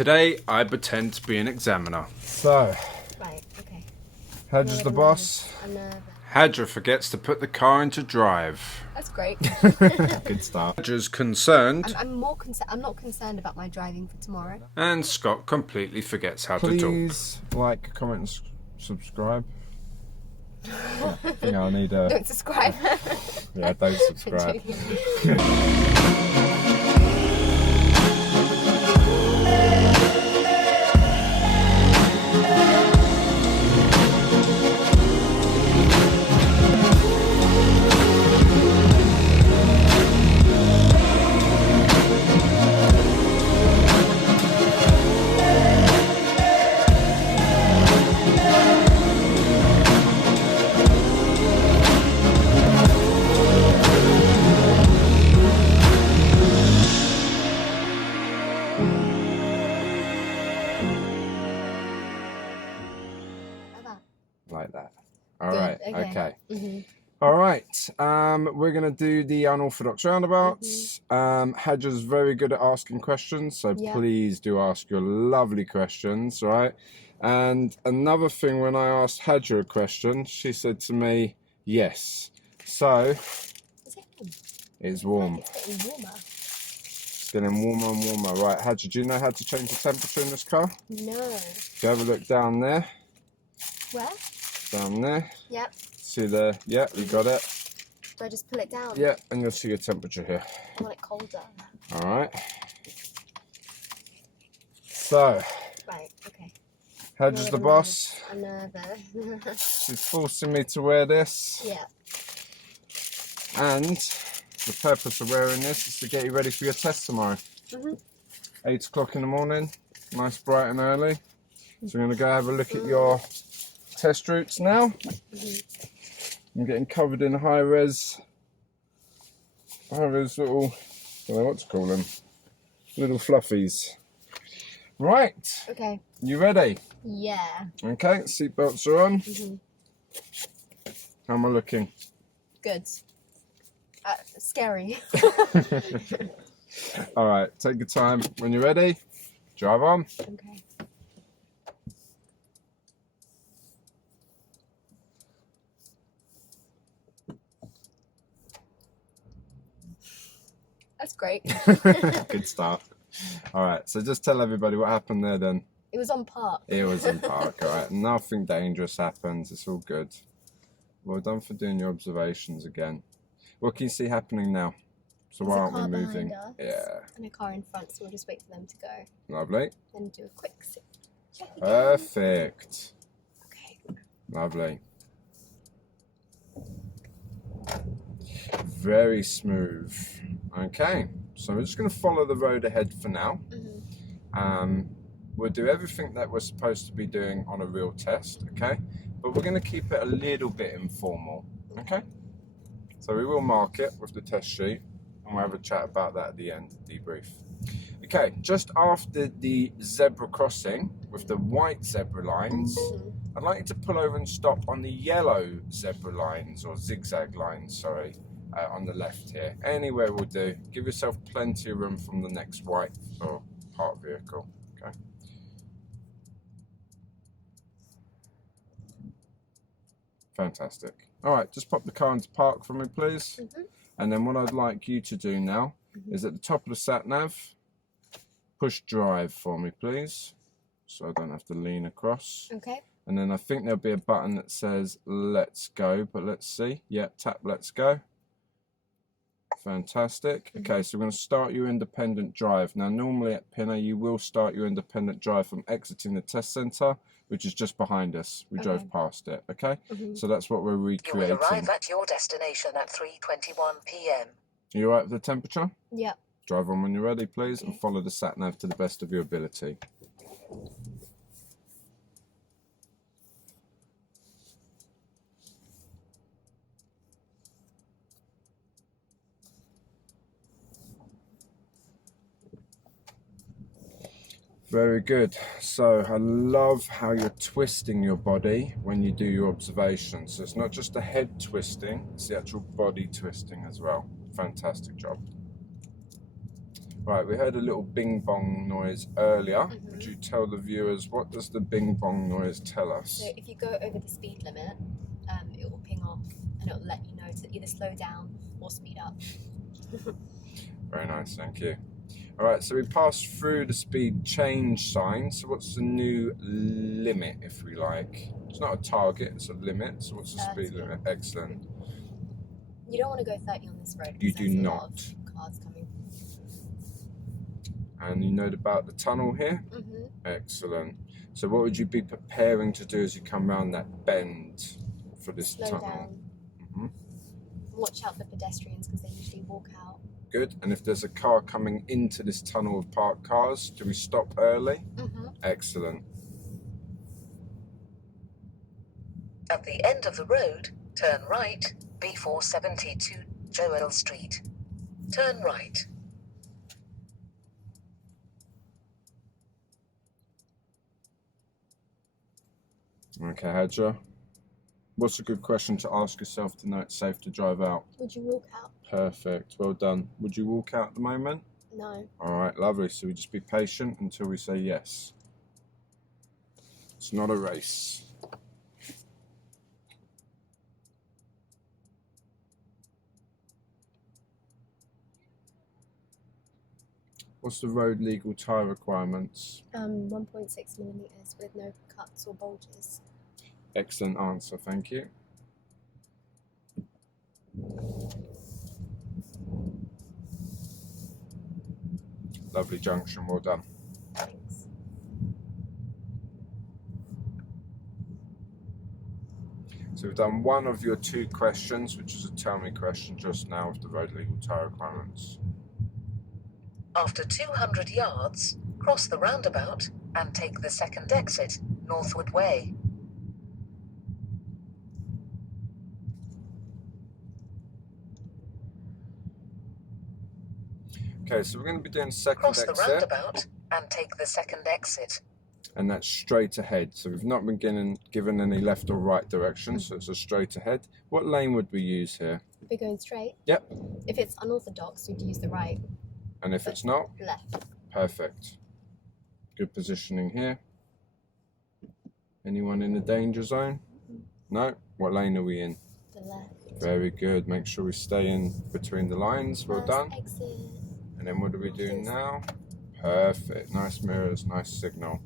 Today, I pretend to be an examiner. So, Right, okay. Hedge's the boss. I'm nervous. Hadra forgets to put the car into drive. That's great. Good start. Hadra's concerned, I'm not concerned about my driving for tomorrow. and Scott completely forgets how to talk. Please like, comment, and subscribe. I think I need a... Don't subscribe. Yeah, don't subscribe. Like that. All right. Okay. Mm-hmm. All right. We're gonna do the unorthodox roundabouts. Hedger's very good at asking questions, so please do ask your lovely questions, right? And another thing, when I asked Hedger a question, she said to me, "Yes." So it's warm. It's getting warmer. It's getting warmer and warmer. Right, Hedger, do you know how to change the temperature in this car? No. If you have a look down there. Where? Down there. Yep. See there? Yeah, you got it. Do I just pull it down? Yeah, and you'll see your temperature here. I want it colder. All right. So, Right, okay. Hedger's the boss. I'm nervous. She's forcing me to wear this. Yeah. And the purpose of wearing this is to get you ready for your test tomorrow. 8 o'clock in the morning. Nice, bright and early. So we're going to go have a look at your test routes now. I'm getting covered in high-res little, I don't know what to call them, little fluffies. Right. Okay. You ready? Yeah. Okay, seatbelts are on. How am I looking? Good. Scary. All right, take your time. When you're ready, drive on. Okay. That's great. Good start. All right, so just tell everybody what happened there then. It was on park. It was in park, all right. Nothing dangerous happens. It's all good. Well done for doing your observations again. What can you see happening now? So why aren't we moving? Yeah. And a car in front, so we'll just wait for them to go. Lovely. Then do a quick check again. Perfect. Okay. Lovely. Very smooth. Okay, so we're just going to follow the road ahead for now. We'll do everything that we're supposed to be doing on a real test, okay? But we're going to keep it a little bit informal, okay? So we will mark it with the test sheet, and we'll have a chat about that at the end, debrief. Okay, just after the zebra crossing with the white zebra lines, I'd like you to pull over and stop on the yellow zebra lines, or zigzag lines, sorry, on the left here. Anywhere will do. Give yourself plenty of room from the next white or parked vehicle, okay? Fantastic. All right, just pop the car into park for me, please. And then what I'd like you to do now is at the top of the sat-nav, push drive for me, please, so I don't have to lean across. Okay. And then I think there'll be a button that says let's go, but let's see. Yeah, tap let's go. Fantastic. Okay, so we're going to start your independent drive. Now, normally at Pinner, you will start your independent drive from exiting the test centre, which is just behind us. We drove past it, okay? So that's what we're recreating. You will arrive at your destination at 3:21 p.m. You all right with the temperature? Yeah. Drive on when you're ready, please, and follow the sat-nav to the best of your ability. Very good. So I love how you're twisting your body when you do your observations. So it's not just the head twisting, it's the actual body twisting as well. Fantastic job. Right, we heard a little bing bong noise earlier. Mhm. Would you tell the viewers, what does the bing bong noise tell us? So if you go over the speed limit, it will ping off and it will let you know to either slow down or speed up. Very nice, thank you. All right, so we passed through the speed change sign. So what's the new limit, if we like? It's not a target, it's a limit. So what's the speed 30. limit? Excellent. You don't want to go 30 on this road. You because do there's a not. lot of cars coming. And you know about the tunnel here? Mm-hmm. Excellent. So what would you be preparing to do as you come around that bend for this Slow tunnel? down. Hmm. Watch out for pedestrians because they usually walk out. Good. And if there's a car coming into this tunnel of parked cars, do we stop early? Mm-hmm. Excellent. At the end of the road, turn right, B472 Joel Street. Turn right. Okay, Hadja. What's a good question to ask yourself to know it's safe to drive out? Would you walk out? Perfect. Well done. Would you walk out at the moment? No. All right, lovely. So we just be patient until we say yes. It's not a race. What's the road legal tyre requirements? 1.6 millimeters with no cuts or bulges. Excellent answer, thank you. Lovely junction, well done. Thanks. So we've done one of your two questions, which is a tell me question just now of the road legal tyre requirements. After 200 yards, cross the roundabout and take the second exit, Northwood Way. Okay, so we're going to be doing second Cross the exit, roundabout and take the second exit. and that's straight ahead. So we've not been given any left or right direction, so it's a straight ahead. What lane would we use here? We're going straight. Yep. If it's unorthodox, we'd use the right. And if it's not? Left. Perfect. Good positioning here. Anyone in the danger zone? No? What lane are we in? The left. Very good. Make sure we stay in between the lines. Well First done. Exit. And then what do we do now? Perfect. Nice mirrors, nice signal.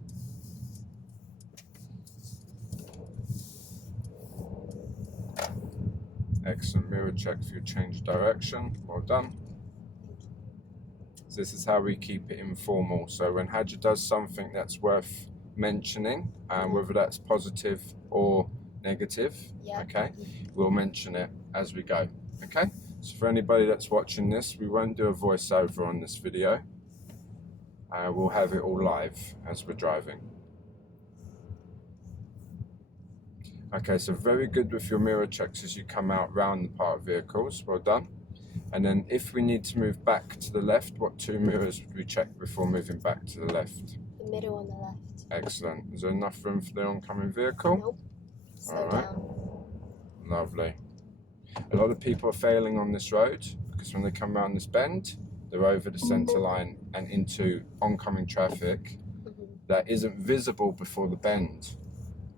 Excellent mirror check for your change of direction. Well done. So this is how we keep it informal. So when Hadja does something that's worth mentioning, whether that's positive or negative, Yeah. okay, we'll mention it as we go. Okay? So for anybody that's watching this, we won't do a voiceover on this video. We'll have it all live as we're driving. Okay, so very good with your mirror checks as you come out round the parked vehicles. Well done. And then if we need to move back to the left, what two mirrors would we check before moving back to the left? The middle on the left. Excellent. Is there enough room for the oncoming vehicle? Nope. Slow All right. down. Lovely. A lot of people are failing on this road because when they come around this bend, they're over the centre line and into oncoming traffic Mhm. that isn't visible before the bend.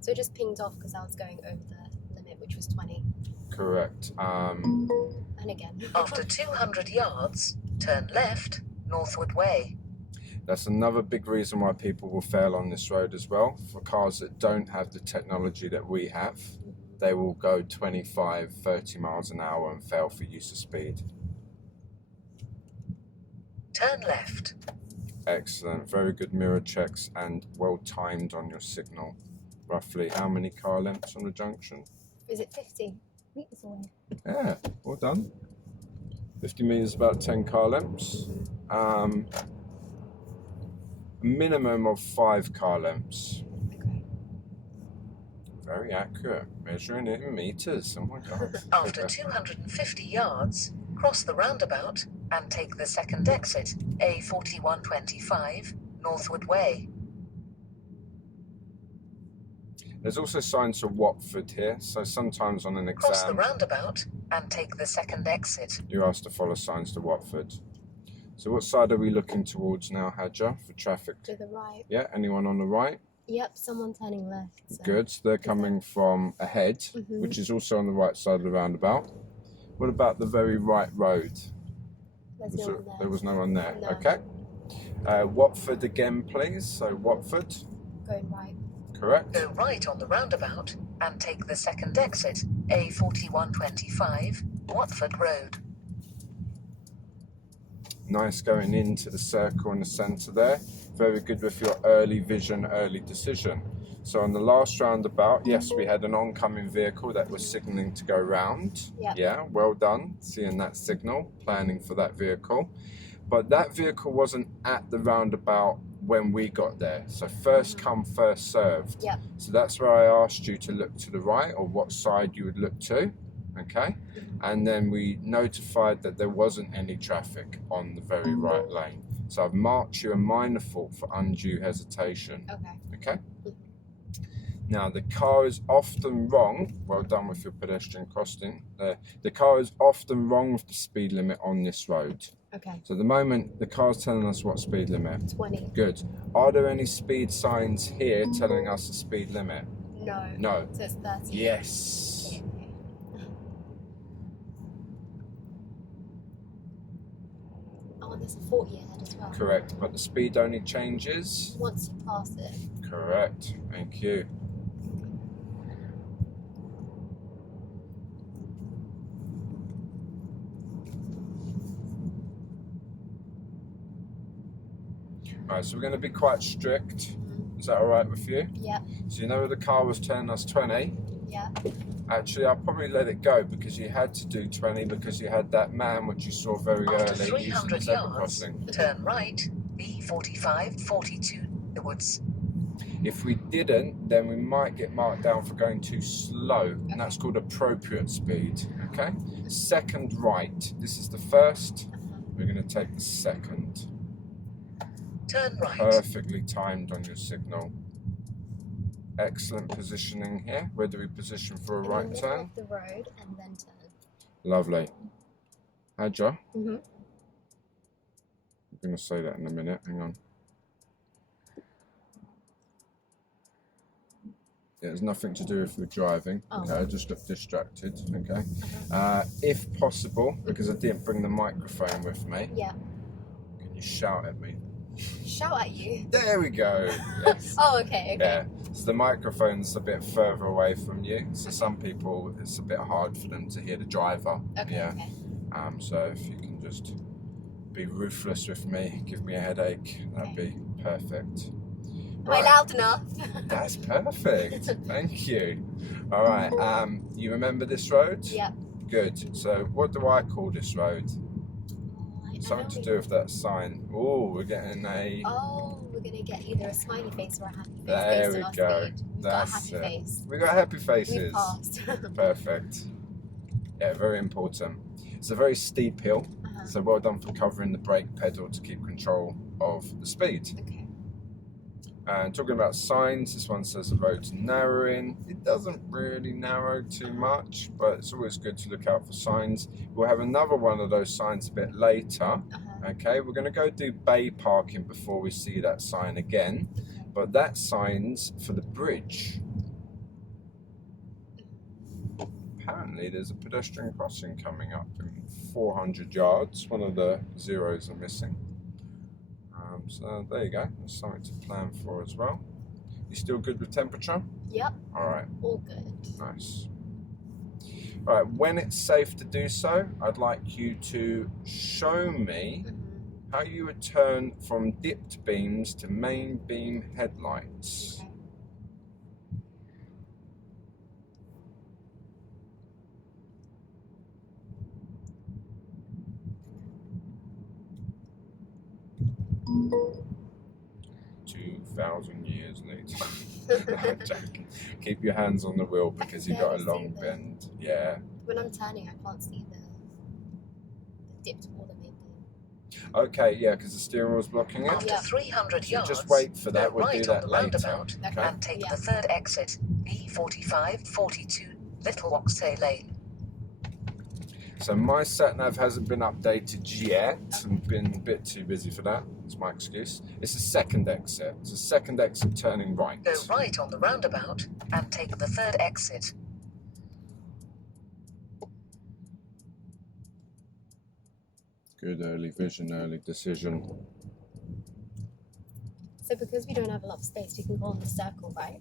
So it just pinged off because I was going over the limit, which was 20. Correct. And again. After 200 yards, turn left, Northwood Way. That's another big reason why people will fail on this road as well. For cars that don't have the technology that we have, they will go 25, 30 miles an hour and fail for use of speed. Turn left. Excellent. Very good mirror checks and well timed on your signal. Roughly how many car lengths on the junction? Is it 50 meters away? Yeah, well done. 50 metres, about 10 car lengths. A minimum of 5 car lengths. Okay. Very accurate. Measuring it in meters. Oh my god. After 250 yards, cross the roundabout and take the second exit, A4125, Northwood Way. There's also signs for Watford here, so sometimes on an Cross the exam roundabout and take the second exit. you're asked to follow signs to Watford. So what side are we looking towards now, Hadja, for traffic? To the right. Yeah, anyone on the right? Yep, someone turning left. So. Good, so they're coming from ahead, which is also on the right side of the roundabout. What about the very right road? There's no one there. There was no one there, No. okay. Watford again, please. So Watford, Going right. correct. Go right on the roundabout and take the second exit, A4125, Watford Road. Nice going into the circle in the centre there. Very good with your early vision, early decision. So on the last roundabout, yes, we had an oncoming vehicle that was signalling to go round. Yep. Yeah, well done, seeing that signal, planning for that vehicle. But that vehicle wasn't at the roundabout when we got there. So first come, first served. Yep. So that's where I asked you to look to the right, or what side you would look to. Okay, and then we notified that there wasn't any traffic on the very right lane. So I've marked you a minor fault for undue hesitation. Okay. Okay. Now the car is often wrong. Well done with your pedestrian crossing. The car is often wrong with the speed limit on this road. Okay. So at the moment the car's telling us what speed limit. 20. Good. Are there any speed signs here telling us the speed limit? No. No. So it's 30. Yes. Okay. Oh, and there's a 40 ahead as well. Correct. But the speed only changes. Once you pass it. Correct. Thank you. Right, so we're going to be quite strict. Is that all right with you? Yep. So you know the car was telling us 20. Yeah. Actually, I'll probably let it go because you had to do 20 because you had that man which you saw very After early using the 300 zebra yards, crossing. turn right, B4542, the woods. If we didn't, then we might get marked down for going too slow, and that's called appropriate speed. Okay. Second right. This is the first. We're going to take the second. Turn right. Perfectly timed on your signal. Excellent positioning here. Where do we position for a In right the middle turn? of the road and then turn. Lovely. Hadja? Mm-hmm. I'm going to say that in a minute. Hang on. Yeah, there's nothing to do with the driving. Oh. Okay, I just got distracted. Okay. If possible, because I didn't bring the microphone with me, Yeah. can you shout at me? Shout at you. There we go. Yes. Oh, okay. Yeah, so the microphone's a bit further away from you, so some people it's a bit hard for them to hear the driver. Okay. Yeah. Okay. So if you can just be ruthless with me, give me a headache, that'd be perfect. Am I loud enough? That's perfect. Thank you. All right. You remember this road? Yeah. Good. So what do I call this road? I Something to don't do with that sign. Oh, we're getting a. Oh, we're gonna get either a smiley face or a happy face. There based we on our go. speed. We've That's got a happy face. We got happy faces. We've passed. Perfect. Yeah, very important. It's a very steep hill, so well done for covering the brake pedal to keep control of the speed. Okay. And talking about signs, this one says the road's narrowing. It doesn't really narrow too much, but it's always good to look out for signs. We'll have another one of those signs a bit later. Okay, we're going to go do bay parking before we see that sign again. But that sign's for the bridge. Apparently there's a pedestrian crossing coming up in 400 yards. One of the zeros are missing. So there you go. There's something to plan for as well. You still good with temperature? Yep. All right. All good. Nice. All right. When it's safe to do so, I'd like you to show me how you would turn from dipped beams to main beam headlights. Okay. 2,000 years later. No, I'm joking. Keep your hands on the wheel because you've got a long bend. Yeah. When I'm turning, I can't see the dipped or the main beam. Okay, yeah, because the steering wheel's blocking it. After 300 So yards, just wait for that. go We'll right do on that the later. roundabout Okay. and take the third exit, B4542, Little Waxay Lane. So my sat nav hasn't been updated yet. I've been a bit too busy for that. That's my excuse. It's a second exit. It's a second exit turning right. Go right on the roundabout and take the third exit. Good early vision, early decision. So because we don't have a lot of space, we can go on the circle, right?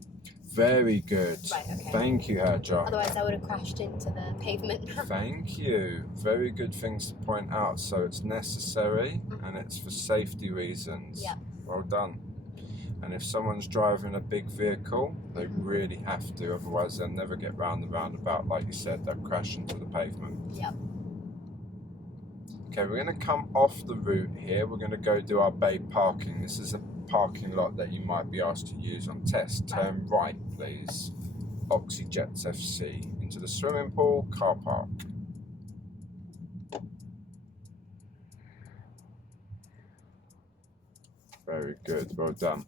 Very good. Right, okay. Thank you, Hajar. Otherwise I would have crashed into the pavement. Thank you. Very good things to point out. So it's necessary and it's for safety reasons. Yeah. Well done. And if someone's driving a big vehicle, they really have to, otherwise they'll never get round the roundabout. Like you said, they'll crash into the pavement. Yep. Okay, we're going to come off the route here. We're going to go do our bay parking. This is a parking lot that you might be asked to use on test. Turn right, please. Oxyjets FC. Into the swimming pool, car park. Very good, well done.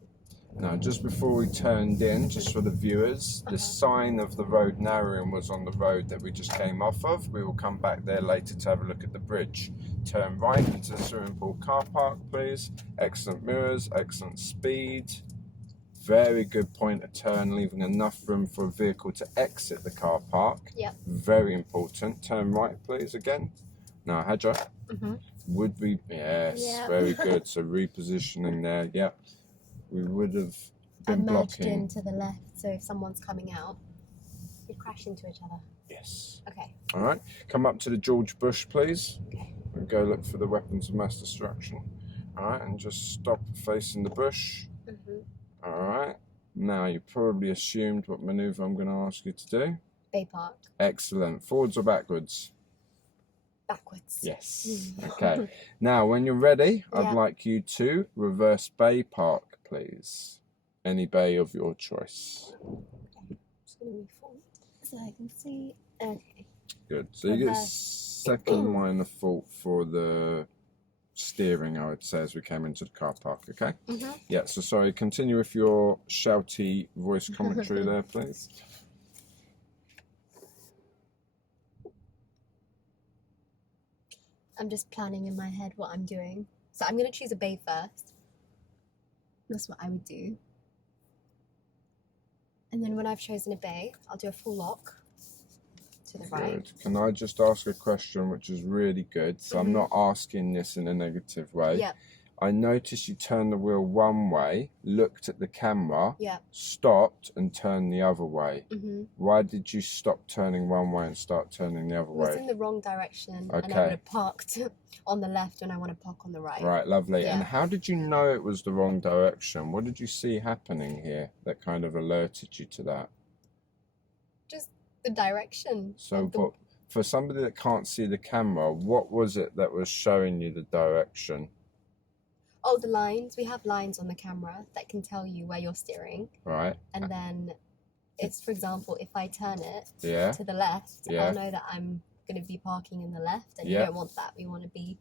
Now, just before we turned in, just for the viewers, the sign of the road narrowing was on the road that we just came off of. We will come back there later to have a look at the bridge. Turn right into the swimming pool car park, please. Excellent mirrors, excellent speed. Very good point of turn, leaving enough room for a vehicle to exit the car park. Yep. Very important. Turn right, please, again. Now, Hajar, would we? Yes, Yep. very good. So repositioning there, yep. We would have I been merged blocking. in to the left, so if someone's coming out, we'd crash into each other. Yes. Okay. All right. Come up to the George Bush, please. Okay. And go look for the weapons of mass destruction. All right, and just stop facing the bush. All right. Now, you probably assumed what manoeuvre I'm going to ask you to do. Bay Park. Excellent. Forwards or backwards? Backwards. Yes. Okay. Now, when you're ready, I'd Yeah. like you to reverse Bay Park, please. Any bay of your choice. Just going to move forward so I can see. Okay. Good. So you get Reverse. second minor fault for the steering, I would say, as we came into the car park, okay? Yeah, so sorry, continue with your shouty voice commentary there, please. I'm just planning in my head what I'm doing. So I'm going to choose a bay first. That's what I would do. And then when I've chosen a bay, I'll do a full lock to the right. Good. Can I just ask a question which is really good? So I'm not asking this in a negative way. Yeah. I noticed you turned the wheel one way, looked at the camera, Yeah. stopped and turned the other way. Mm-hmm. Why did you stop turning one way and start turning the other It was way? in the wrong direction, and I Okay. would have parked on the left when I want to park on the right. Right, lovely. Yeah. And how did you know it was the wrong direction? What did you see happening here that kind of alerted you to that? Just the direction. So of the- what, for somebody that can't see the camera, what was it that was showing you the direction? Oh, the lines. We have lines on the camera that can tell you where you're steering. Right? And then it's, for example, if I turn it Yeah. to the left, Yeah. I'll know that I'm going to be parking in the left, and Yeah. you don't want that. We want to be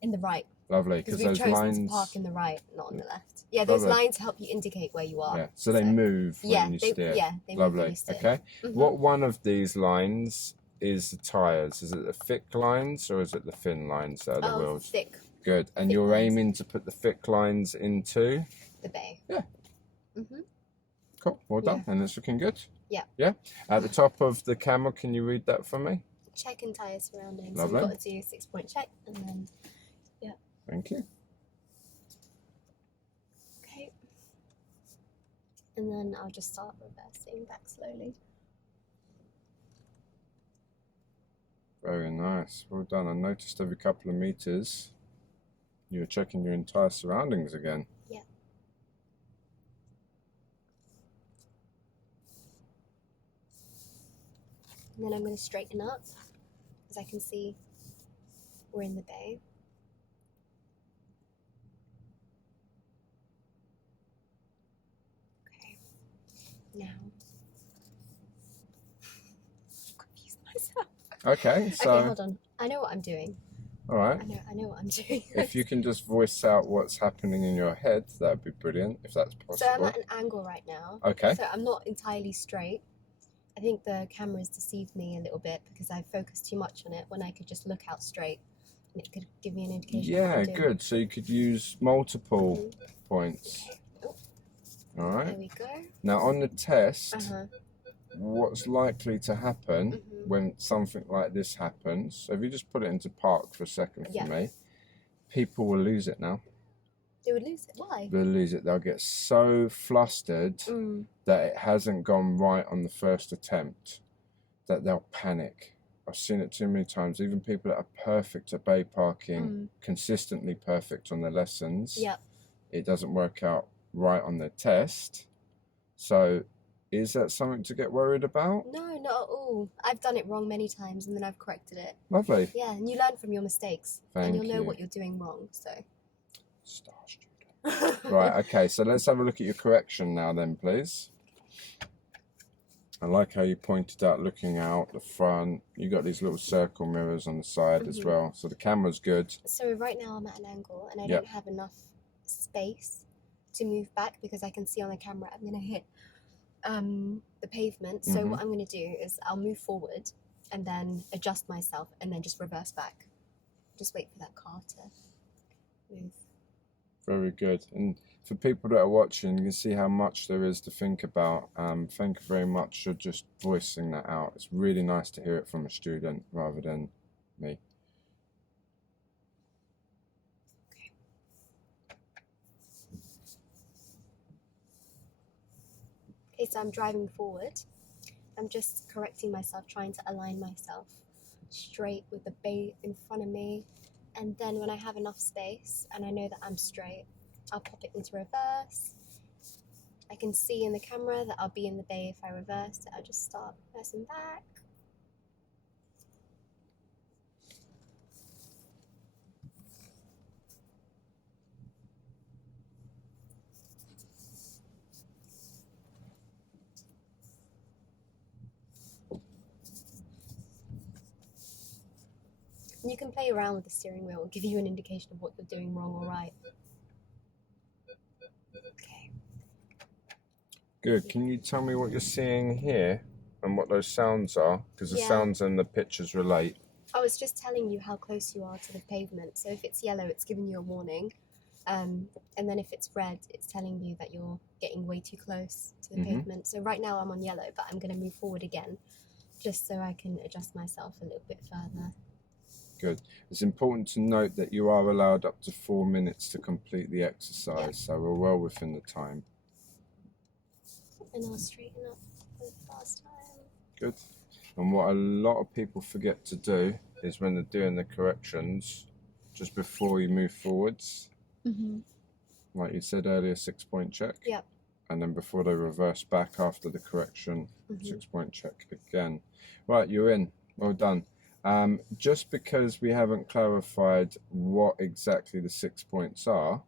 in the right. Lovely. Because Because we've those chosen lines. to park in the right, not on the left. Yeah, those Lovely. lines help you indicate where you are. Yeah. So they move when Yeah, you they, steer. yeah, they move when Lovely. you steer. Okay. Mhm. What one of these lines is the tyres? Is it the thick lines or is it the thin lines that are the Oh, wheels? thick, Good. And thick you're lines. aiming to put the thick lines into? the bay. Yeah. Mm-hmm. Cool. Well done. Yeah. And it's looking good. Yeah. Yeah. At the top of the camera, can you read that for me? Check and tyre surroundings. Lovely. So we've got to do 6-point check, and then, Thank you. okay. And then I'll just start reversing back slowly. Very nice. Well done. I noticed every couple of meters you were checking your entire surroundings again. Yeah. And then I'm going to straighten up, because I can see we're in the bay. Okay. Now. I'm confused myself. Okay. So, Okay, hold on. I know what I'm doing. all right. I know what I'm doing. If you can just voice out what's happening in your head, that would be brilliant, if that's So I'm possible. at an angle right now. Okay. So I'm not entirely straight. I think the camera's deceived me a little bit because I focused too much on it when I could just look out straight and it could give me an indication of what Yeah, I'm doing. good. So you could use multiple points. Oh. All right. There we go. Now on the test, Uh-huh. what's likely to happen Mhm. when something like this happens? So if you just put it into park for a second for Yeah. me, people will lose it now. They would lose it. Why? They'll lose it. They'll get so flustered that it hasn't gone right on the first attempt that they'll panic. I've seen it too many times. Even people that are perfect at bay parking, consistently perfect on their lessons, it doesn't work out right on their test. So is that something to get worried about? No, not at all. I've done it wrong many times and then I've corrected it. Lovely. Yeah, and you learn from your mistakes. Thank and you'll know you. what you're doing wrong, so. Star student. Right, okay, so let's have a look at your correction now then, please. I like how you pointed out looking out the front. You got these little circle mirrors on the side as well, so the camera's good. So right now I'm at an angle and I don't have enough space to move back because I can see on the camera I'm going to hit the pavement. So what I'm going to do is I'll move forward and then adjust myself and then just reverse back. Just wait for that car to move. Very good. And for people that are watching, you can see how much there is to think about. Thank you very much for just voicing that out. It's really nice to hear it from a student rather than me. Okay, so I'm driving forward. I'm just correcting myself, trying to align myself straight with the bay in front of me. And then when I have enough space and I know that I'm straight, I'll pop it into reverse. I can see in the camera that I'll be in the bay if I reverse it. I'll just start reversing back. You can play around with the steering wheel and give you an indication of what you're doing wrong or right. Okay. Good. Can you tell me what you're seeing here and what those sounds are? Because the sounds and the pictures relate. I was just telling you how close you are to the pavement. So if it's yellow, it's giving you a warning. And then if it's red, it's telling you that you're getting way too close to the pavement. So right now I'm on yellow, but I'm going to move forward again just so I can adjust myself a little bit further. Good. It's important to note that you are allowed up to 4 minutes to complete the exercise, so we're well within the time. And I'll straighten up for the first time. Good. And what a lot of people forget to do is when they're doing the corrections, just before you move forwards, like you said earlier, 6-point check. Yep. And then before they reverse back after the correction, 6-point check again. Right, you're in. Well done. Just because we haven't clarified what exactly the 6 points are,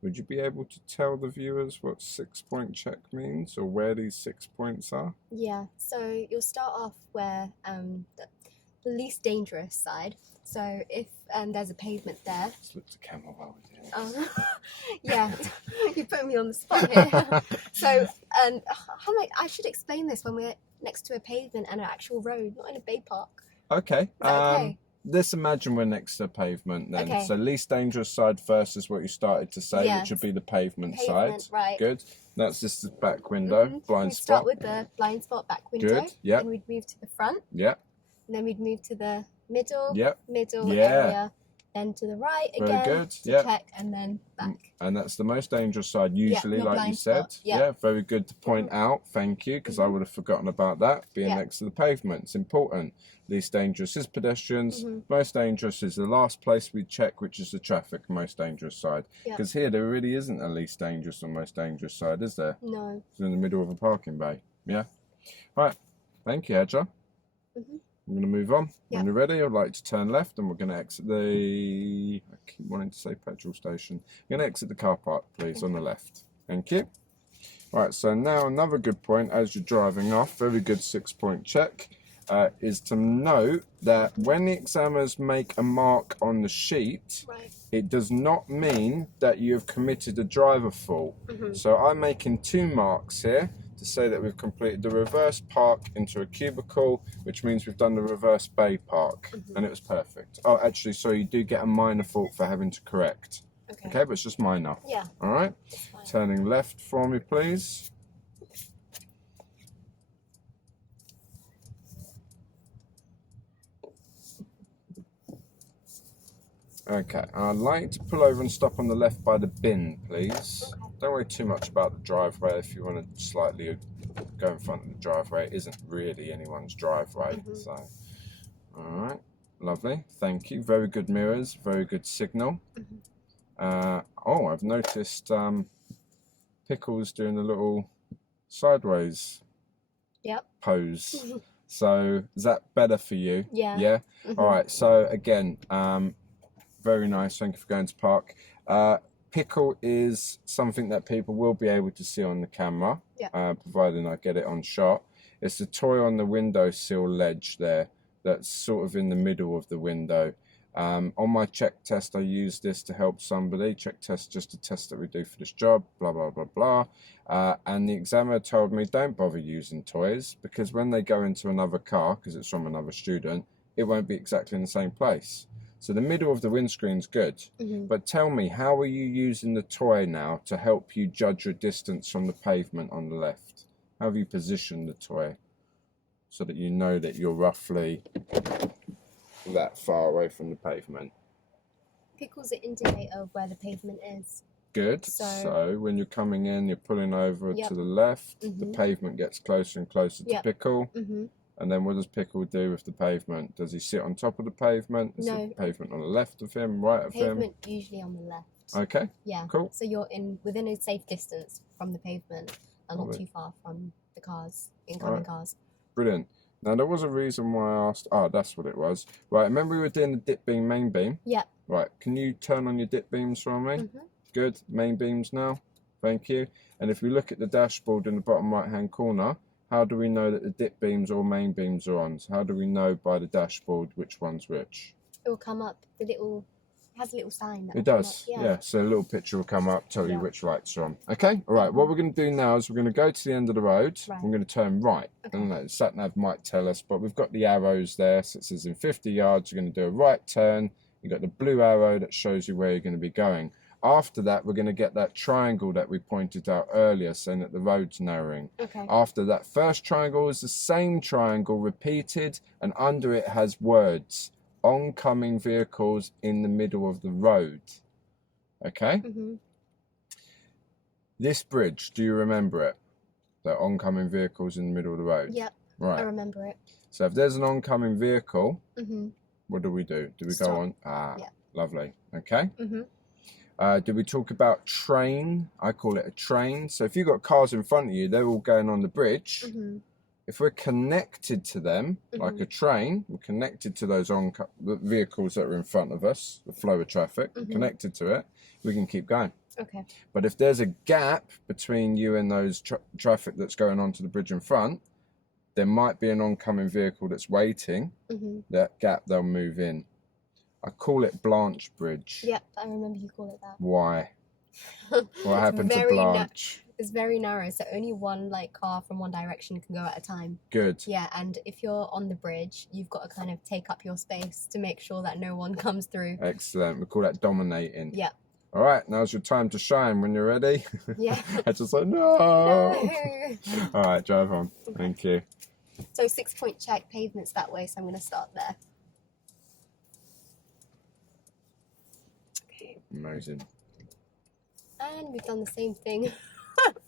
would you be able to tell the viewers what 6-point check means or where these 6 points are? Yeah, so you'll start off where the least dangerous side. So if there's a pavement there. Just look at the camera while we're doing this. Yeah, you put me on the spot here. So I should explain this when we're next to a pavement and an actual road, not in a bay park. Okay. Okay. Let's imagine we're next to a pavement then. Okay. So least dangerous side first is what you started to say, which would be the pavement side. Right. Good. That's just the back window, blind We'd spot. start with the blind spot back window. Good. Yeah. Then we'd move to the front. Yeah. And then we'd move to the middle. Yep. Middle Yeah. area. Then to the right Very again. good. To Yep. check and then back. And that's the most dangerous side usually, your like you blind said. spot. Yeah. Very good to point out. Thank you, because I would have forgotten about that. Being next to the pavement, it's important. Least dangerous is pedestrians. Most dangerous is the last place we check, which is the traffic. Most dangerous side. Because here there really isn't a least dangerous or most dangerous side, is there? No. It's in the middle of a parking bay. Yeah. Right. Thank you, Edra. I'm going to move on. When you're ready, I'd like to turn left and we're going to exit the... I keep wanting to say petrol station. We're going to exit the car park, please, on the left. Thank you. Right, so now another good point as you're driving off, very good 6-point check, is to note that when the examiners make a mark on the sheet, it does not mean that you have committed a driver fault. So I'm making 2 marks here to say that we've completed the reverse park into a cubicle, which means we've done the reverse bay park, and it was perfect. Oh, actually, so you do get a minor fault for having to correct. Okay, but it's just minor. Yeah. All right. That's fine. Turning left for me, please. Okay, I'd like to pull over and stop on the left by the bin, please. Okay. Don't worry too much about the driveway. If you want to slightly go in front of the driveway, it isn't really anyone's driveway. So, all right, lovely. Thank you. Very good mirrors. Very good signal. Oh, I've noticed Pickles doing a little sideways pose. So, is that better for you? Yeah. Yeah. All right. So again, very nice. Thank you for going to park. Pickle is something that people will be able to see on the camera, providing I get it on shot. It's the toy on the windowsill ledge there that's sort of in the middle of the window. On my check test, I used this to help somebody. Check test, just a test that we do for this job, blah, blah, blah, blah. And the examiner told me, don't bother using toys, because when they go into another car, because it's from another student, it won't be exactly in the same place. So the middle of the windscreen's good. But tell me, how are you using the toy now to help you judge your distance from the pavement on the left? How have you positioned the toy so that you know that you're roughly that far away from the pavement? Pickle's an indicator of where the pavement is. Good. So when you're coming in, you're pulling over to the left, the pavement gets closer and closer to Pickle. And then what does Pickle do with the pavement? Does he sit on top of the pavement? Is the pavement on the left of him, right of him? Pavement usually on the left. Okay. Yeah. Cool. So you're within a safe distance from the pavement and not too far from the cars, incoming cars. Brilliant. Now there was a reason why I asked. Oh, that's what it was. Right. Remember we were doing the dip beam, main beam? Yeah. Right. Can you turn on your dip beams for me? Good. Main beams now. Thank you. And if we look at the dashboard in the bottom right hand corner, how do we know that the dip beams or main beams are on? So how do we know by the dashboard which one's which? It will come up. It has a little sign. It does. Yeah. So a little picture will come up, tell you which lights are on. Okay. All right. What we're going to do now is we're going to go to the end of the road. We're going to turn right. I don't know, sat nav might tell us, but we've got the arrows there. So it says in 50 yards, you're going to do a right turn. You've got the blue arrow that shows you where you're going to be going. After that, we're going to get that triangle that we pointed out earlier, saying that the road's narrowing. After that first triangle is the same triangle repeated, and under it has words. Oncoming vehicles in the middle of the road. Okay? This bridge, do you remember it? The oncoming vehicles in the middle of the road? Yep. Right. I remember it. So if there's an oncoming vehicle, what do we do? Do we Stop. go on? Ah, lovely. Okay. Do we talk about train? I call it a train. So if you've got cars in front of you, they're all going on the bridge. If we're connected to them, like a train, we're connected to those vehicles that are in front of us, the flow of traffic, we're connected to it, we can keep going. Okay. But if there's a gap between you and those traffic that's going onto the bridge in front, there might be an oncoming vehicle that's waiting. That gap, they'll move in. I call it Blanche Bridge. Yep, I remember you call it that. Why? What happened to Blanche? It's very narrow, so only one car from one direction can go at a time. Good. Yeah, and if you're on the bridge, you've got to kind of take up your space to make sure that no one comes through. Excellent. We call that dominating. Yeah. All right, now's your time to shine when you're ready. Yeah. I just like, no. All right, drive on. Okay. Thank you. So 6-point check, pavements that way, so I'm going to start there. Okay. Amazing. And we've done the same thing.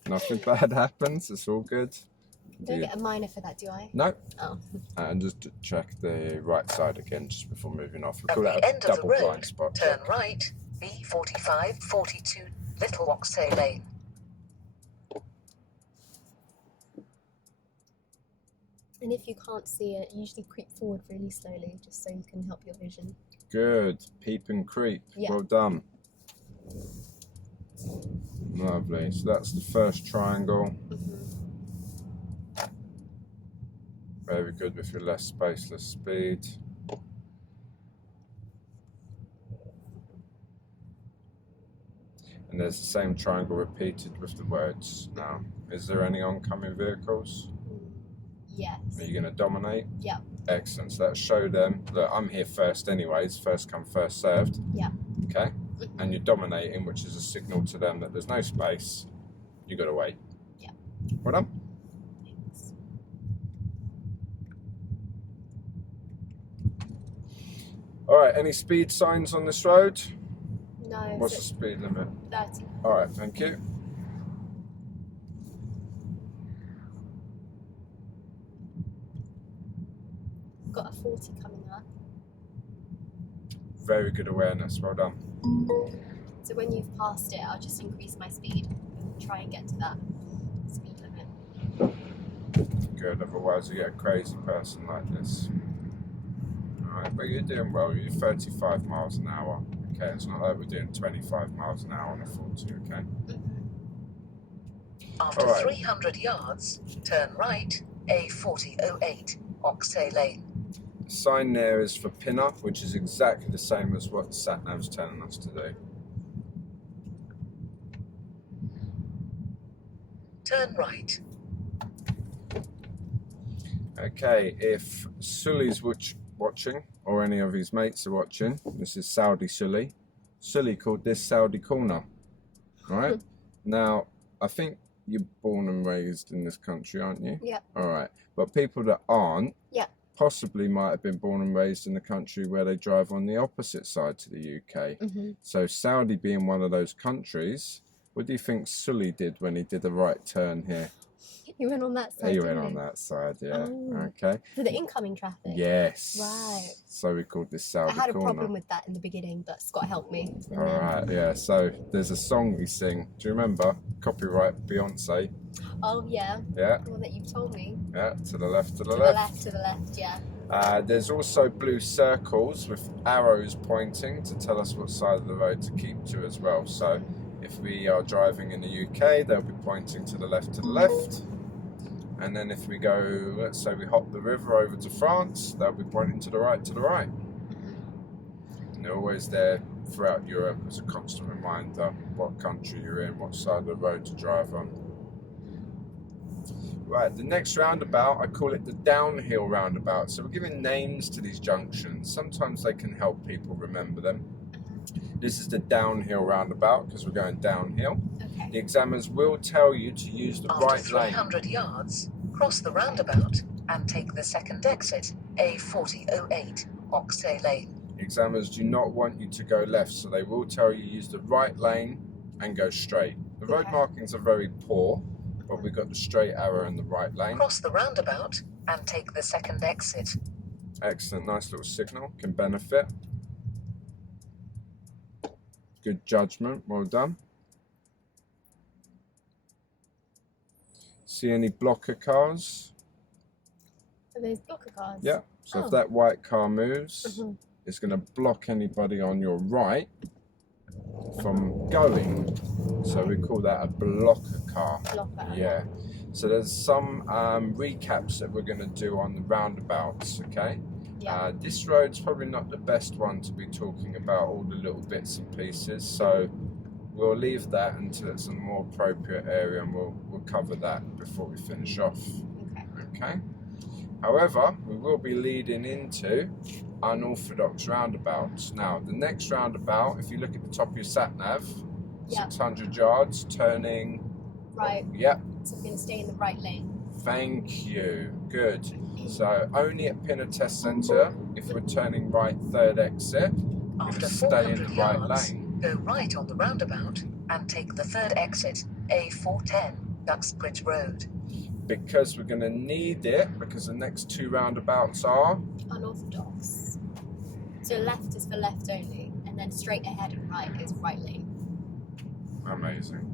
Nothing bad happens. It's all good. Don't get a minor for that, do I? No. Oh. And just to check the right side again, just before moving off. We At call that the a end of the double road, blind spot. turn right, B45, 42, Little Waxhay Lane. And if you can't see it, usually creep forward really slowly, just so you can help your vision. Good. Peep and creep. Yeah. Well done. Lovely. So that's the first triangle. Very good with your less space, less speed. And there's the same triangle repeated with the words. Now, is there any oncoming vehicles? Yes. Are you going to dominate? Yeah. Excellent. So let's show them that I'm here first anyways. First come, first served. Yeah. Okay? And you're dominating, which is a signal to them that there's no space. You got to wait. Yeah. Well done. Thanks. All right. Any speed signs on this road? No. What's the speed limit? 30. All right. Thank you. Got a 40 coming up. Very good awareness. Well done. So when you've passed it, I'll just increase my speed and try and get to that speed limit. Good. Otherwise, you get a crazy person like this. All right. But you're doing well. You're 35 miles an hour. Okay. It's not like we're doing 25 miles an hour on a 40. Okay. After All right. 300 yards, turn right, A4008, Oxay Lane. The sign there is for pin-up, which is exactly the same as what the sat-nav's telling us to do. Turn right. Okay, if Sully's watching, or any of his mates are watching, this is Saudi Sully. Sully called this Saudi corner. Right? Now, I think you're born and raised in this country, aren't you? Yeah. All right. But people that aren't, Yeah. possibly might have been born and raised in the country where they drive on the opposite side to the UK. So Saudi being one of those countries, what do you think Sully did when he did the right turn here? You went on that side. He went didn't on you? that side, yeah. Oh. Okay. For the incoming traffic. Yes. Right. So we called this Saudi I had a corner. problem with that in the beginning, but Scott helped me. And All right, yeah. So there's a song we sing. Do you remember? Copyright Beyonce. Oh yeah. Yeah, The one that you've told me. yeah. To the left, to the To left. to the left, yeah. There's also blue circles with arrows pointing to tell us what side of the road to keep to as well. So if we are driving in the UK, they'll be pointing to the left, to the left. And then if we go, let's say we hop the river over to France, they'll be pointing to the right, to the right. And they're always there throughout Europe as a constant reminder what country you're in, what side of the road to drive on. Right, the next roundabout, I call it the downhill roundabout. So we're giving names to these junctions. Sometimes they can help people remember them. This is the downhill roundabout because we're going downhill. Okay. The examiners will tell you to use the After right lane. 300 yards, cross the roundabout and take the second exit, A4008, Oxay Lane. Examiners do not want you to go left, so they will tell you use the right lane and go straight. The road Okay. markings are very poor, but we've got the straight arrow in the right lane. Cross the roundabout and take the second exit. Excellent, nice little signal, can benefit. Good judgment, well done. See any blocker cars? Are those blocker cars? Yeah, so Oh. if that white car moves, Mhm. it's going to block anybody on your right from going. So we call that a blocker car. Blocker. Yeah. So there's some recaps that we're going to do on the roundabouts, okay? Yeah. This road's probably not the best one to be talking about all the little bits and pieces, so we'll leave that until it's a more appropriate area, and we'll cover that before we finish off. Okay. Okay. However, we will be leading into unorthodox roundabouts. Now, the next roundabout, if you look at the top of your sat nav, Yeah. 600 yards, turning. Right. Yep. So I'm going to stay in the right lane. Thank you. Good. So only at Pinner Test Centre, if we're turning right, third exit, After stay in the 400 right yards, lane. go right on the roundabout and take the third exit, A410, Duxbridge Road. Because we're going to need it, because the next two roundabouts are. Unorthodox. So left is for left only, and then straight ahead and right is right lane. Amazing.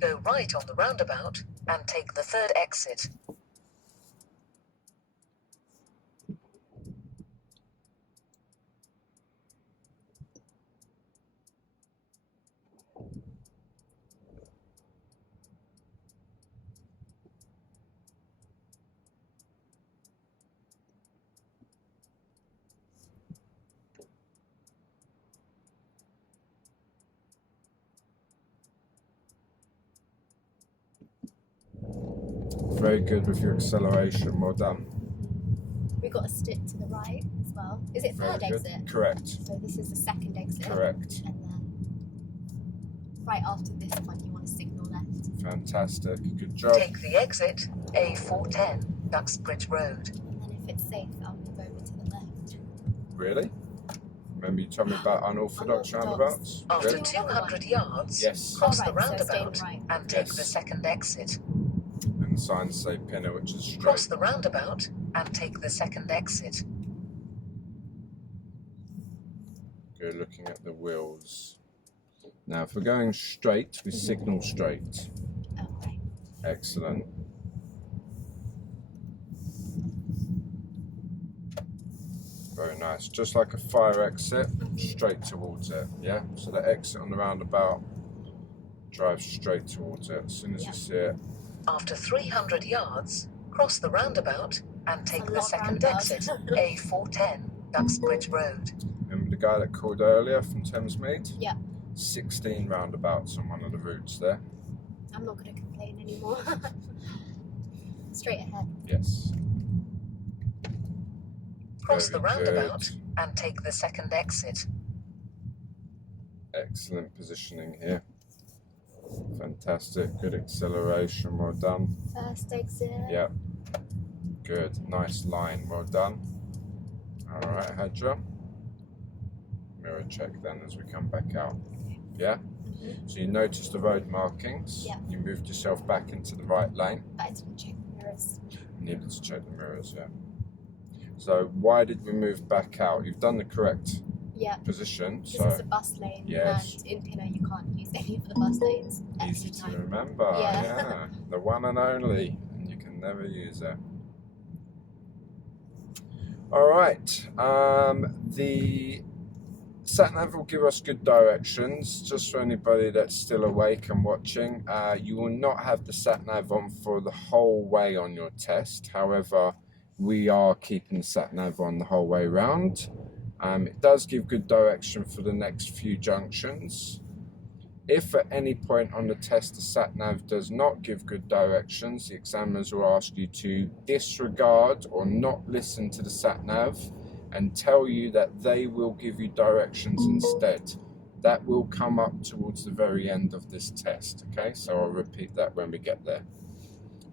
Go right on the roundabout and take the third exit. very good with your acceleration. Well done. We got a stick to the right as well. Is it Very third good. exit? Correct. So this is the second exit. Correct. And then right after this one, you want to signal left. Fantastic. Good job. Take the exit A410, Duxbridge Road. And then if it's safe, I'll move over to the left. Really? Remember you told me about unorthodox Unorthodox. roundabouts? After Good. 200 yards, Yes. cross Oh, the right, so stay roundabout right. and take Yes. the second exit. And the signs say pinner, which is straight. Cross the roundabout and take the second exit. Good, looking at the wheels. Now, if we're going straight, we signal straight. Okay. Excellent. Very nice. Just like a fire exit, straight towards it. Yeah? So the exit on the roundabout, drive straight towards it. As soon as you see it. After 300 yards, cross the roundabout and take a the long second roundabout. exit, A410, Duxbridge Road. Remember the guy that called earlier from Thamesmead? Yeah. 16 roundabouts on one of the routes there. I'm not going to complain anymore. Straight ahead. Yes. Cross the Very roundabout good. and take the second exit. Excellent positioning here. Fantastic. Good acceleration. Well done. First exit. Yep. Good. Nice line. Well done. All right, Hadra. Mirror check then as we come back out. Yeah? So you noticed the road markings. Yeah. You moved yourself back into the right lane. But I didn't check the mirrors. You needed to check the mirrors, yeah. So why did we move back out? You've done the correct Yeah. position. This So is a bus lane. Yes. And in Pinner, you can't use any of the bus lanes. at easy any to time. remember. Yeah. Yeah. The one and only. And you can never use it. All right. The sat-nav will give us good directions. Just for anybody that's still awake and watching, you will not have the sat-nav on for the whole way on your test. However, we are keeping the sat-nav on the whole way round. It does give good direction for the next few junctions. If at any point on the test the sat-nav does not give good directions, the examiners will ask you to disregard or not listen to the sat-nav and tell you that they will give you directions instead. That will come up towards the very end of this test, okay? So I'll repeat that when we get there.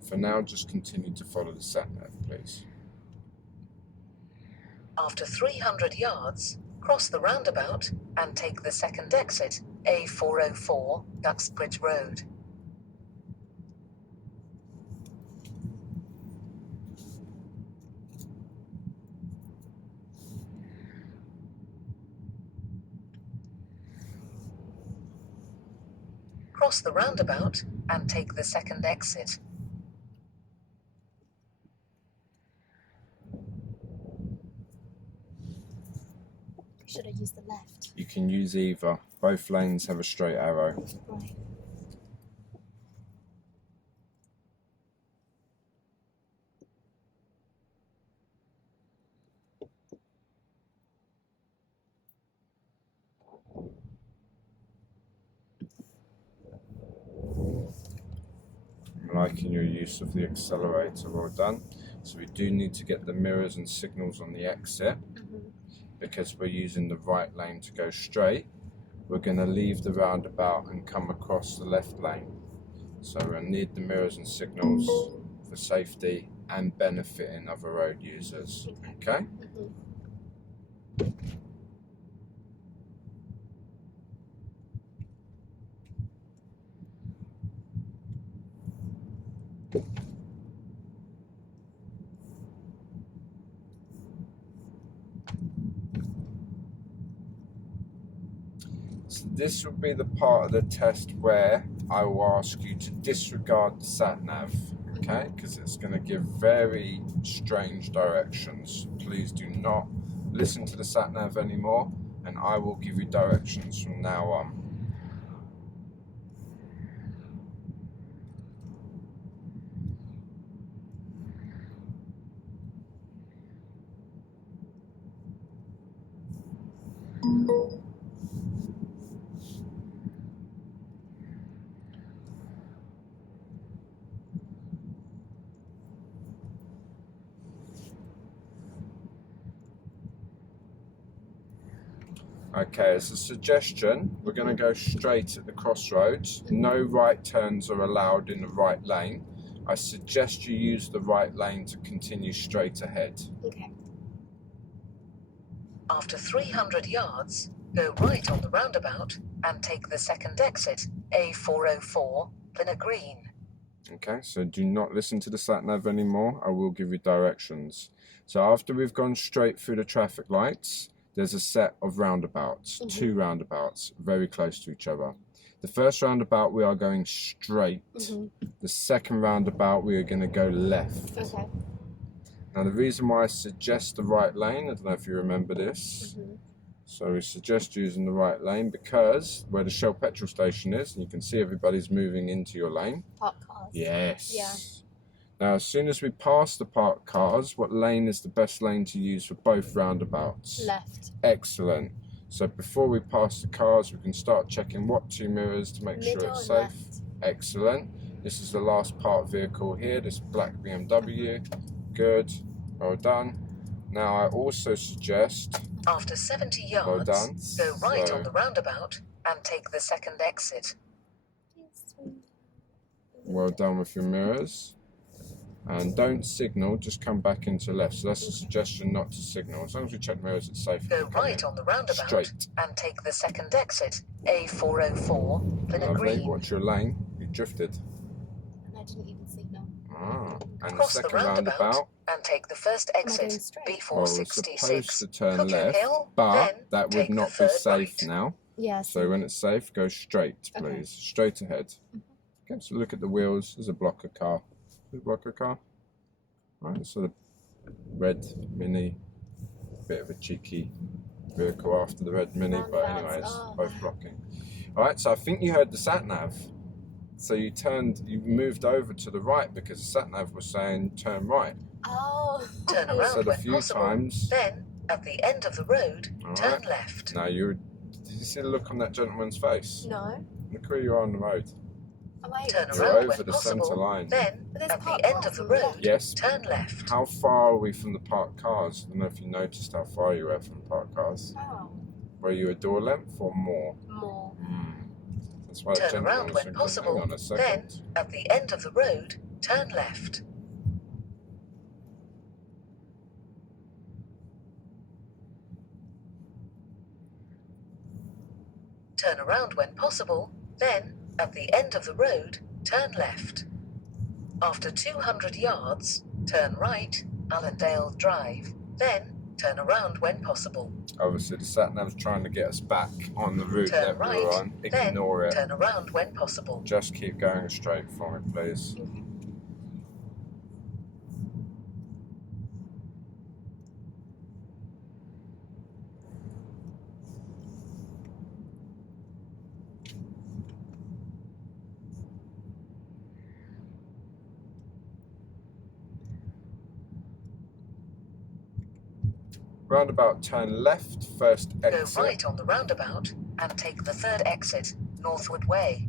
For now, just continue to follow the sat-nav, please. After 300 yards, cross the roundabout and take the second exit, A404, Duxbridge Road. Cross the roundabout and take the second exit. Should have used the left. You can use either. Both lanes have a straight arrow. Right. I'm liking your use of the accelerator. Well done. So we do need to get the mirrors and signals on the exit. Because we're using the right lane to go straight, we're going to leave the roundabout and come across the left lane. So we'll need the mirrors and signals for safety and benefiting other road users. Okay? So this will be the part of the test where I will ask you to disregard the sat-nav, okay? Because it's going to give very strange directions. Please do not listen to the sat-nav anymore, and I will give you directions from now on. Okay, as a suggestion, we're going to go straight at the crossroads. No right turns are allowed in the right lane. I suggest you use the right lane to continue straight ahead. Okay. After 300 yards, go right on the roundabout and take the second exit, A404, Plymouth Green. Okay, so do not listen to the sat-nav anymore. I will give you directions. So after we've gone straight through the traffic lights, there's a set of roundabouts, 2 roundabouts, very close to each other. The first roundabout, we are going straight. The second roundabout, we are going to go left. Okay. Now, the reason why I suggest the right lane, I don't know if you remember this. So we suggest using the right lane because where the Shell petrol station is, and you can see everybody's moving into your lane. Parked cars. Yes. Yeah. Now, as soon as we pass the parked cars, what lane is the best lane to use for both roundabouts? Left. Excellent. So before we pass the cars, we can start checking what 2 mirrors to make sure it's safe. Left. Excellent. This is the last parked vehicle here, this black BMW. Good. Well done. Now, I also suggest... After 70 yards, Well done. go right So- on the roundabout and take the second exit. Well done with your mirrors. And don't signal, just come back into left. So that's a suggestion not to signal. As long as we check mirrors, it's safe. Go right on the roundabout Straight. and take the second exit, A404, Plymouth Lovely. Green. Watch your lane. You drifted. And I didn't even signal. Ah. And the Cross the second roundabout roundabout, and take the first Am I going exit, straight? well, we're B466. supposed to turn Cuckoo left, Hill, but then that would take the not be third safe right. now. Yes. So when it's safe, go straight, please. Okay. Straight ahead. Okay, so look at the wheels. There's a blocker car. There's a blocker car. Right, so the red Mini, bit of a cheeky vehicle after the red Mini, but anyway, it's both blocking. All right, so I think you heard the sat nav. So you moved over to the right because the sat nav was saying turn right. Oh. Turn I around said a when few possible. times. Then, at the end of the road, All turn right. left. Now did you see the look on that gentleman's face? No. Look where you are on the road. Am I? Turn You're around over when the centre possible. line. Then, But there's at the parked end cars of the on the road, left. Yes. turn left. How far are we from the parked cars? I don't know if you noticed how far you were from the parked cars. Oh. Were you a door length or more? More. That's why the Turn gentleman around was when thinking, possible. hang on a second. Then, at the end of the road, turn left. Turn around when possible. Then, at the end of the road, turn left. After 200 yards, turn right, Allendale Drive. Then, turn around when possible. Obviously, the sat nav's trying to get us back on the route Turn that we right, were on. then Ignore it. turn around when possible. Just keep going straight for me, please. Roundabout, turn left, first Go exit. right on the roundabout and take the third exit, Northwood Way.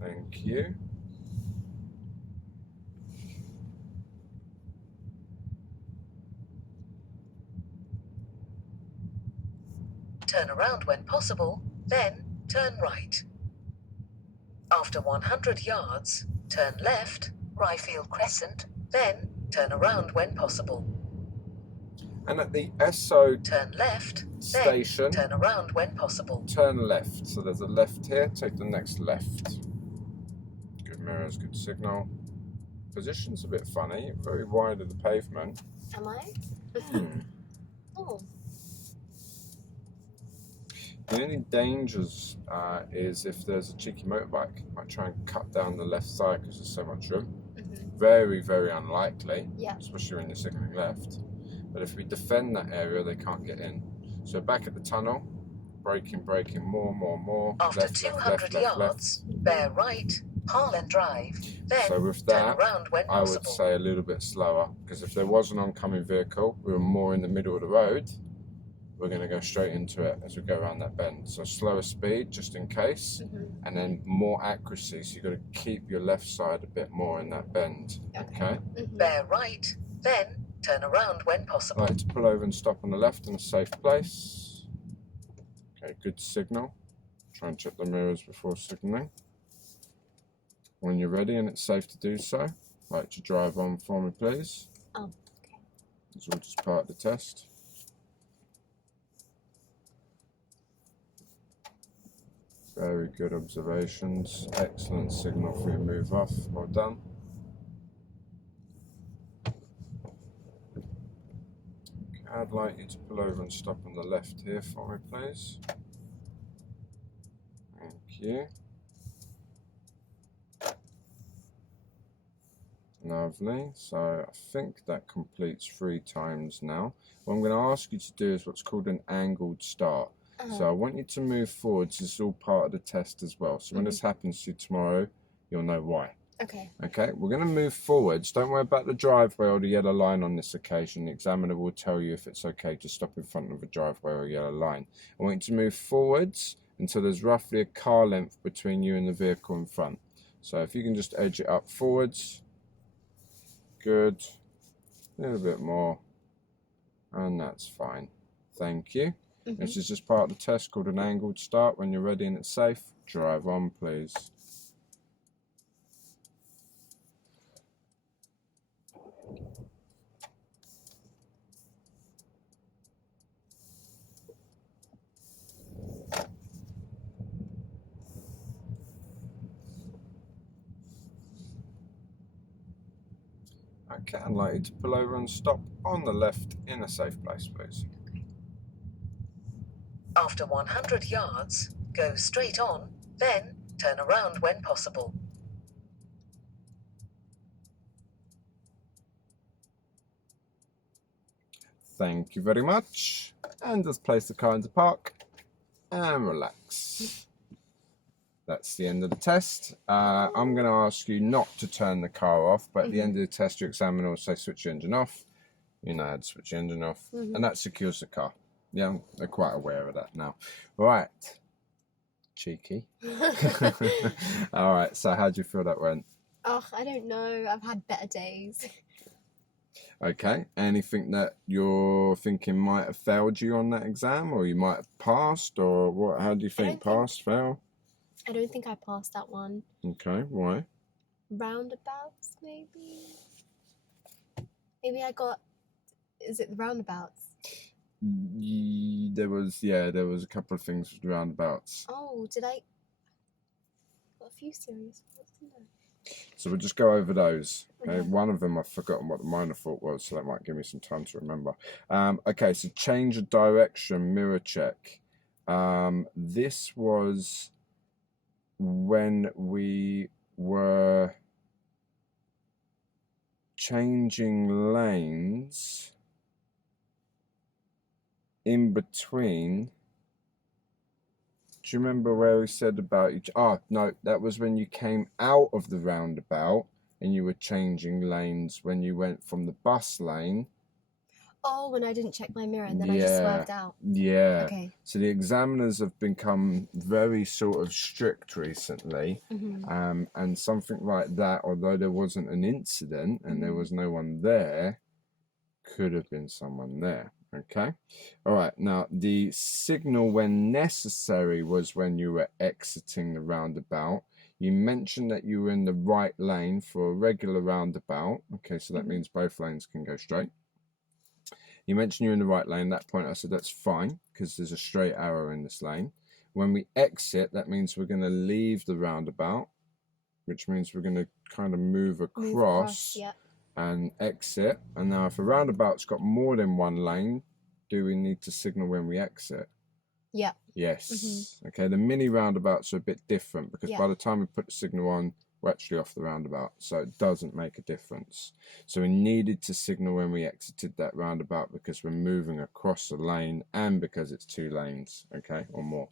Thank you. Turn around when possible, then turn right. After 100 yards, turn left, Ryfield Crescent, then turn around when possible. And at the Esso Turn left, station, then turn around when possible. turn left. So there's a left here, take the next left. Good mirrors, good signal. Position's a bit funny, very wide of the pavement. Am I? Oh. The only dangers is if there's a cheeky motorbike, might try and cut down the left side because there's so much room. Very, very unlikely, Yeah. especially when you're signalling left. But if we defend that area, they can't get in. So back at the tunnel, braking, more. After left, 200 left. yards, bear right, Harlan Drive, then So with turn that, around when I would possible. say a little bit slower, because if there was an oncoming vehicle, we were more in the middle of the road, we're going to go straight into it as we go around that bend. So slower speed, just in case, and then more accuracy. So you've got to keep your left side a bit more in that bend, okay? Bear right, then turn around when possible. Right, to pull over and stop on the left in a safe place. Okay, good signal. Try and check the mirrors before signalling. When you're ready and it's safe to do so, right to drive on for me, please. Oh, okay. It's all just part of the test. Very good observations. Excellent signal for your move off. Well done. Okay, I'd like you to pull over and stop on the left here for me, please. Thank you. Lovely. So I think that completes 3 times now. What I'm going to ask you to do is what's called an angled start. So I want you to move forwards. This is all part of the test as well. So when this happens to you tomorrow, you'll know why. Okay. Okay, we're going to move forwards. Don't worry about the driveway or the yellow line on this occasion. The examiner will tell you if it's okay to stop in front of a driveway or a yellow line. I want you to move forwards until there's roughly a car length between you and the vehicle in front. So if you can just edge it up forwards. Good. A little bit more. And that's fine. Thank you. This is just part of the test called an angled start. When you're ready and it's safe, drive on, please. Okay, I'd like you to pull over and stop on the left in a safe place, please. After 100 yards, go straight on, then turn around when possible. Thank you very much. And just place the car into park and relax. That's the end of the test. I'm going to ask you not to turn the car off, but at the end of the test, your examiner will say switch the engine off. You know how to switch the engine off, and that secures the car. Yeah, they're quite aware of that now. Right. Cheeky. All right, so how do you feel that went? Oh, I don't know. I've had better days. Okay. Anything that you're thinking might have failed you on that exam, or you might have passed, or what? How do you think? Pass, fail? I don't think I passed that one. Okay. Why? Roundabouts, maybe? Maybe I got... Is it the roundabouts? There was a couple of things with roundabouts. Oh, did I... Got a few serious ones, didn't I? So we'll just go over those. Okay? One of them I've forgotten what the minor fault was, so that might give me some time to remember. Okay, so change of direction, mirror check. This was when we were changing lanes in between. Do you remember where we said about each? Oh, no, that was when you came out of the roundabout and you were changing lanes when you went from the bus lane. Oh, when I didn't check my mirror and then I just swerved out. Yeah. Okay. So the examiners have become very sort of strict recently. And something like that, although there wasn't an incident and there was no one there, could have been someone there. Okay. All right. Now, the signal when necessary was when you were exiting the roundabout. You mentioned that you were in the right lane for a regular roundabout. Okay. So that means both lanes can go straight. You mentioned you're in the right lane. At that point, I said, that's fine because there's a straight arrow in this lane. When we exit, that means we're going to leave the roundabout, which means we're going to kind of move across. And exit. And now if a roundabout's got more than one lane, do we need to signal when we exit? Yeah. Yes. Okay, the mini roundabouts are a bit different because by the time we put the signal on, we're actually off the roundabout, so it doesn't make a difference. So we needed to signal when we exited that roundabout because we're moving across the lane and because it's 2 lanes, okay, or more.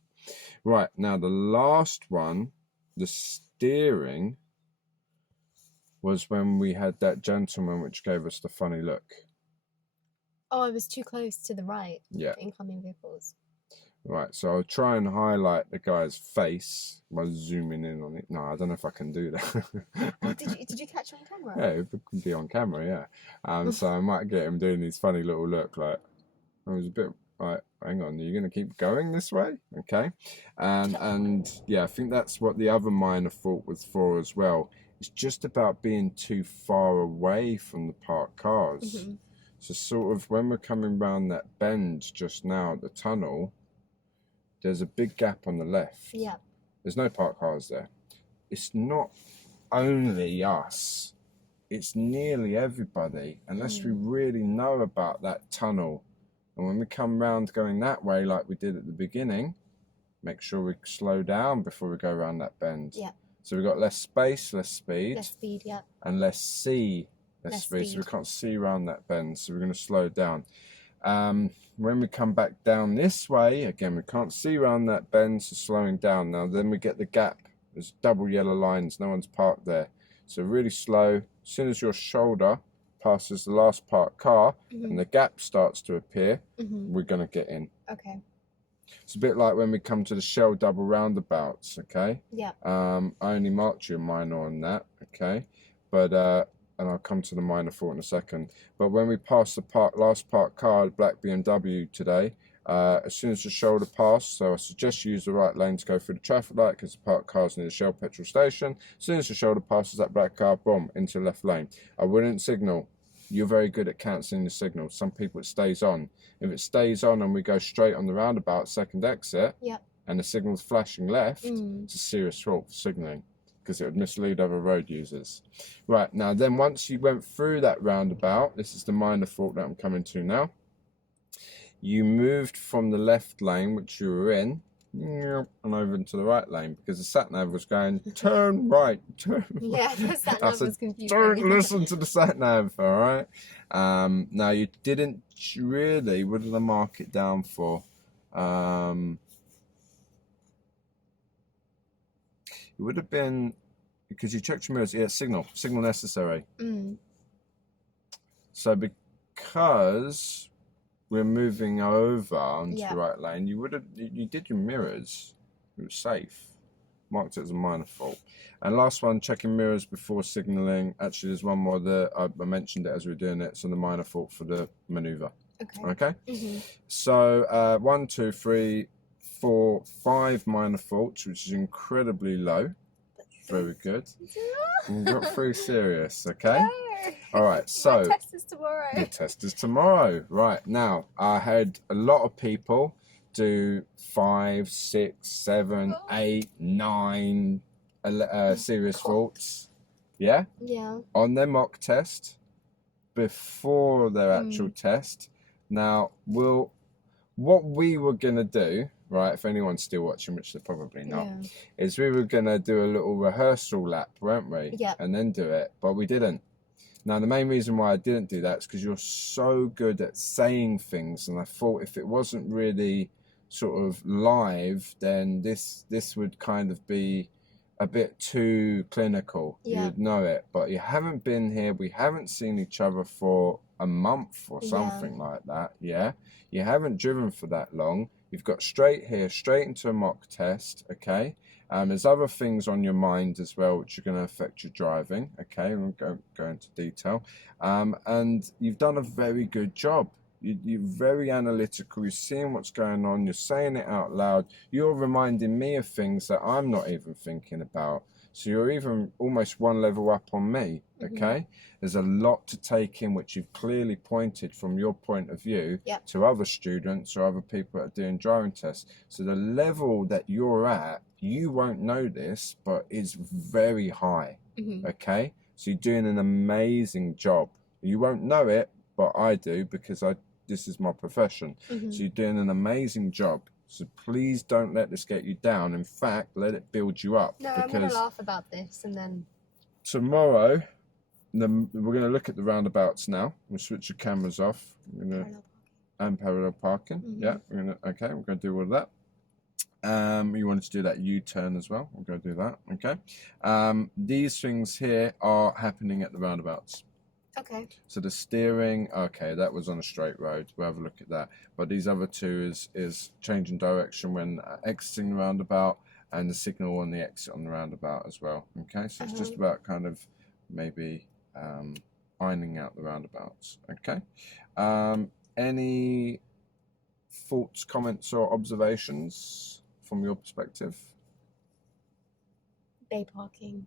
Right, now the last one, the steering, was when we had that gentleman which gave us the funny look. Oh, I was too close to the right. Yeah. Incoming vehicles. Right, so I'll try and highlight the guy's face by zooming in on it. No, I don't know if I can do that. Oh, did you catch it on camera? Yeah, it could be on camera, yeah. So I might get him doing these funny little look, like, I was a bit like, hang on, you're going to keep going this way? Okay. And yeah, I think that's what the other minor fault was for as well. It's just about being too far away from the parked cars. Mm-hmm. So sort of when we're coming round that bend just now at the tunnel, there's a big gap on the left. Yeah. There's no parked cars there. It's not only us, it's nearly everybody, unless we really know about that tunnel. And when we come round going that way, like we did at the beginning, make sure we slow down before we go around that bend. Yeah. So we've got less space, less speed. Less speed, yeah. And less speed. So we can't see around that bend, so we're going to slow down. When we come back down this way, again, we can't see around that bend, so slowing down. Now, then we get the gap. There's double yellow lines. No one's parked there. So really slow. As soon as your shoulder passes the last parked car and the gap starts to appear, we're going to get in. Okay. It's a bit like when we come to the Shell double roundabouts, okay? Yeah. I only marked you a minor on that, okay? But and I'll come to the minor fault in a second. But when we pass the last parked car, the black BMW today, as soon as the shoulder passed, so I suggest you use the right lane to go through the traffic light because the parked car's near the Shell petrol station. As soon as the shoulder passes that black car, boom, into the left lane. I wouldn't signal. You're very good at cancelling the signal. Some people it stays on. If it stays on and we go straight on the roundabout second exit, and the signal's flashing left, it's a serious fault for signalling, because it would mislead other road users. Right, now then once you went through that roundabout, this is the minor fault that I'm coming to now, you moved from the left lane, which you were in, and over into the right lane, because the sat-nav was going, turn right, turn right. Yeah, the sat-nav was confusing. Don't listen to the sat-nav, all right? Now, you didn't really, what did I mark it down for? It would have been, because you checked your mirrors, yeah, signal necessary. So because we're moving over onto the right lane, you did your mirrors. It was safe. Marked it as a minor fault. And last one, checking mirrors before signalling. Actually, there's one more that I mentioned it as we were doing it. So the minor fault for the maneuver. Okay. So 1, 2, 3, 4, 5 minor faults, which is incredibly low. Very good. We've got 3 serious, okay? All right, so... My test is tomorrow. The test is tomorrow. Right, now, I had a lot of people do 5, 6, 7, 8, 9 serious faults. Yeah? Yeah. On their mock test, before their actual test. Now, what we were going to do, right, if anyone's still watching, which they're probably not, is we were going to do a little rehearsal lap, weren't we? Yeah. And then do it, but we didn't. Now, the main reason why I didn't do that is because you're so good at saying things, and I thought if it wasn't really sort of live, then this would kind of be a bit too clinical. You'd know it, but you haven't been here. We haven't seen each other for a month or something like that. Yeah, you haven't driven for that long. You've got straight here, straight into a mock test. Okay. There's other things on your mind as well which are going to affect your driving. Okay, we'll go into detail. And you've done a very good job. You're very analytical. You're seeing what's going on. You're saying it out loud. You're reminding me of things that I'm not even thinking about. So you're even almost one level up on me. Okay, there's a lot to take in, which you've clearly pointed from your point of view to other students or other people that are doing driving tests. So the level that you're at, you won't know this, but it's very high. Okay, so you're doing an amazing job. You won't know it, but I do, because this is my profession. So you're doing an amazing job. So please don't let this get you down. In fact, let it build you up. No, I'm going to laugh about this and then... Tomorrow, we're going to look at the roundabouts now. We'll switch the cameras off. And parallel parking. Yeah, we're going to do all of that. You wanted to do that U-turn as well. We're going to do that. Okay. These things here are happening at the roundabouts. Okay. So the steering, okay, that was on a straight road. We'll have a look at that. But these other two is changing direction when exiting the roundabout, and the signal on the exit on the roundabout as well. Okay, so it's just about kind of maybe ironing out the roundabouts. Okay. Any thoughts, comments, or observations from your perspective? Bay parking.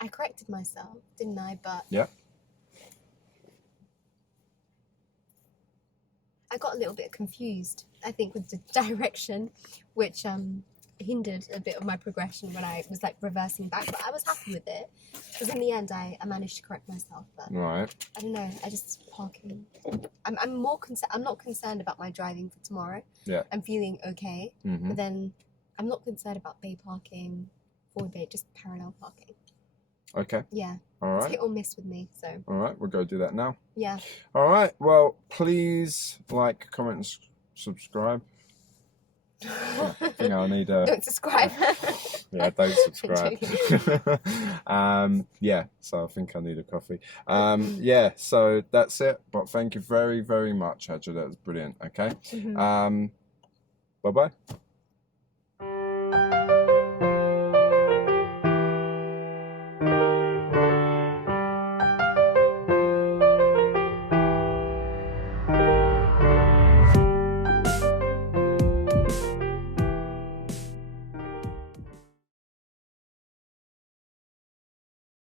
I corrected myself, didn't I? But Yeah. I got a little bit confused, I think, with the direction, which hindered a bit of my progression when I was like reversing back. But I was happy with it because in the end I managed to correct myself. But Right. I don't know. I just parking. I'm more concerned. I'm not concerned about my driving for tomorrow. Yeah. I'm feeling okay, Mm-hmm. but then I'm not concerned about bay parking, forward bay, just parallel parking. Okay. Yeah. All It's right. hit or miss with me. So All right. We'll go do that now. yeah. All right. Well, please like, comment, and subscribe. I think I need a. Don't subscribe. Yeah, don't subscribe. Yeah, so I think I need a coffee. Yeah, so that's it. But thank you very, very much, Hadja. That was brilliant. Okay. Mhm. Bye bye.